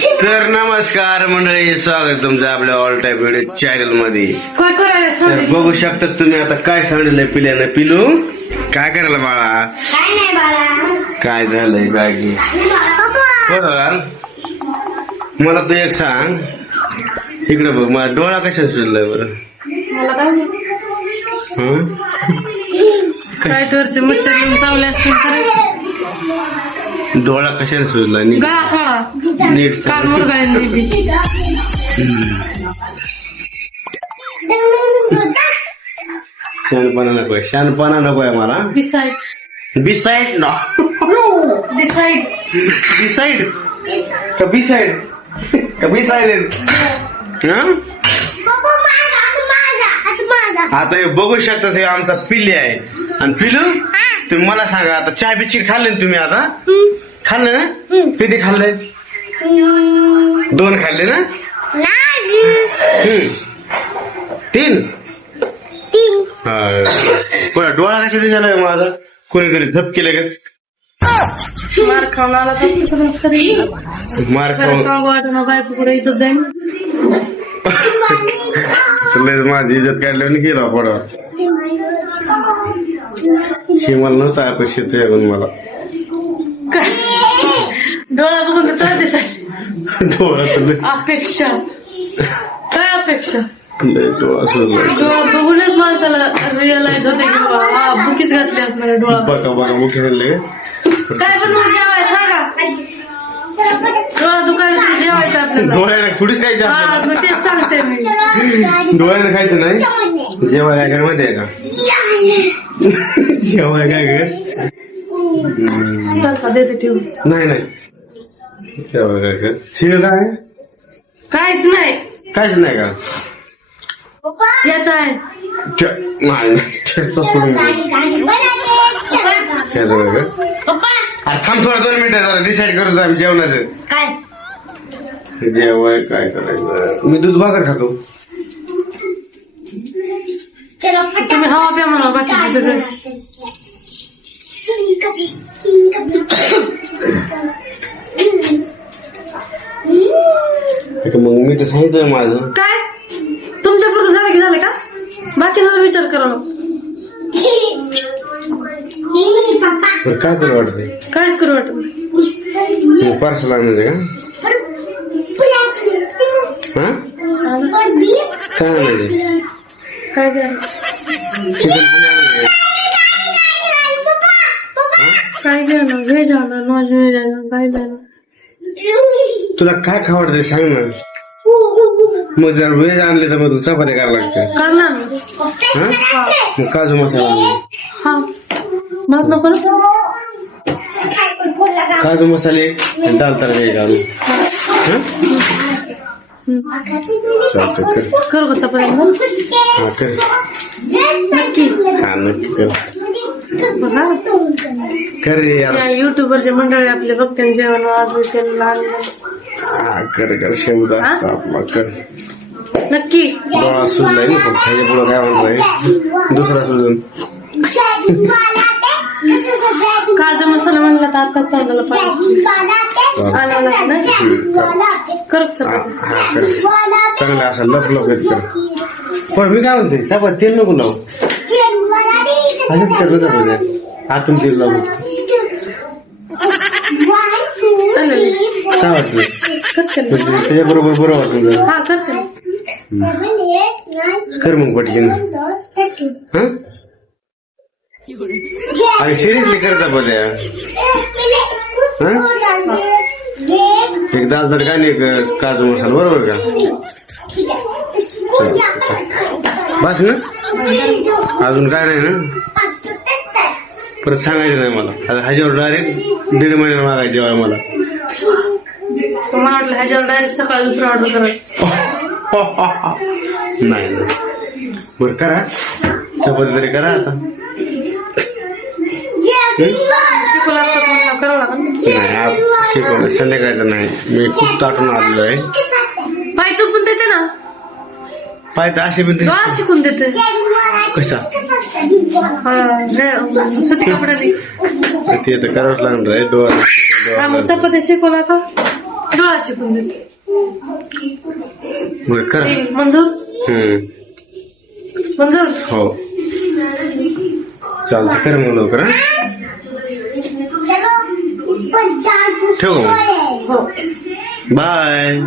तर नमस्कार मंडळी, स्वागत तुमचं आपल्या ऑल टाईप व्हिडिओ चॅनल मध्ये. तर बघू शकता तुम्ही आता काय सांगितलंय पिल्यानं. पिलू काय करायला बाळा? काय नाही बाळा. काय झालंय काय की बरं मला तू एक सांग, इकडे बघ माझा डोळा कशा सुजलाय बरं? मला काय साईटवरचे मच्छर येऊन चावले असतील खरं. डोळा कशाने सुजलाय? गळा सोडा नीट कान मुरगाळी. शानपणा नकोय, शानपणा नकोय मला. बिसाईड बिसाईड ना बिसाईड बिसाईड का बिसाईड का बिसाईड? आता हे बघू शकता, हे आमचा पिल्ली आहे. आणि पिलू तुम्ही मला सांगा, आता चहा बिस्किट खाल्ले ना तुम्ही? आता खाल्ले ना? किती खाल्ले? 2 खाल्ले ना? 3. कोणा डोळा कशा झालाय माझा? कोणीतरी झपकेलं का? मार खाऊन आला तर मार खाऊन वाटणं बायको पुढे इज्जत जाईल. माझी इज्जत काढल्याने गेला पडा. हे मला नव्हतं अपेक्षित आहे, पण मला डोळा बघून तर दिसायला डोळा तर अपेक्षा. काय अपेक्षा? डोळा सुजला. डोळा बघूनच माणसाला रिअलाइज होते की बाबा हा बुकीच घातली असणार डोळा. बघा बघा मुख्य झाले काय पण जेवाय सांगा. डोळा दुकानात जेवायचं आपल्याला. डोळ्याने थोडीच खायचं हा आपल्याला. मग तेच सांगते मी. डोळ्याने खायचं नाही. जेव्हा काय कर माहिती आहे का? जेव्हा काय कर सरका देते ठेवून. नाही नाही, जेव्हा काय कर शिळ काय काहीच नाही. काहीच नाही का? याच आहे नाही सोडून अरे थांब थोडं 2 मिनिटं जरा डिसाईड करतो आम्ही जेवणाचं. काय जेवाय काय करायचं? मी दूध भाकर खातो. तुम्ही हवा प्या म्हणा, बाकी सगळं मग मी तर सांगितलं माझं. काय तुमच्या पुरतं झालं की झालं का? बाकी सगळं विचार करा ना. बरं काय करू वाटतंय? काहीच करू वाटत नाही. पार्सल आणायचं का? हा काय आणायचं? काय करा चिकन आणायचं? काय घेणार? व्हेज आणा, नॉन व्हेज आणा, काय जाणार? तुला काय खावडते सांग ना. मग जर व्हेज आणले तर मग तुला चपात्या करायला लागते. करणार ना. हा मग काजू मसाला आणला. हा भात नको ना. काजू मसाले आणि दाल तडका घालून. चालतं कर. करू का चपाती? हा कर. नक्की हा नक्की कर. बघा कर रे यार. या युट्यूबरचे मंडळी आपले बघते जेवण आज त्यांना आणलं. हा कर कर. शेवदा असतो आपला. कर. नक्की डोळा सुजलाय ना फक्त. ह्याच्या पुढं काय म्हणतोय दुसरा सुजून. काजू मसाला म्हणला तर आताच तोंडाला पाहिजे. आला करू चपाती. हा कर. चांगलं असं लप लप येत कर. पण मी काय म्हणते चपाती तेल नको लावू. असंच कर ना चपाती. आतून तेल लावू. चालेल काय वाटतं? करते ना. त्याच्या बरोबर बरं वाटतं. हा करते ना. कर मग पटकन. हा आणि सिरियसली कर चपात्या. एक दाल तडका आणि एक काजू मसाला, बरोबर का? बस ना, अजून काय नाही ना? परत सांगायचं नाही मला. आता ह्याच्यावर डायरेक्ट 1.5 महिन्याला मागायचे जेव्हा मला. मला वाटलं ह्याच्यावर डायरेक्ट सकाळी दुसरं ऑर्डर करायचं. नाही बरं करा चपाती तरी करा आता. शिकू लागतात म्हणलं करावं लागेल. नाही आज शिकवलं संध्याकाळचं नाही. मी खूप ताटून आलेलो आहे. पाय चुकून देते ना. पाय तर असे पण डोळा शिकून देते. कशा सुती कपड्याने ते तर करावंच लागणार आहे. डोळा चपाती शिकवला का? डोळा शिकून देते बरं करा. मंजूर मंजूर. हो चालतं कर मग लवकर हा? ठेवू का मग? हो बाय.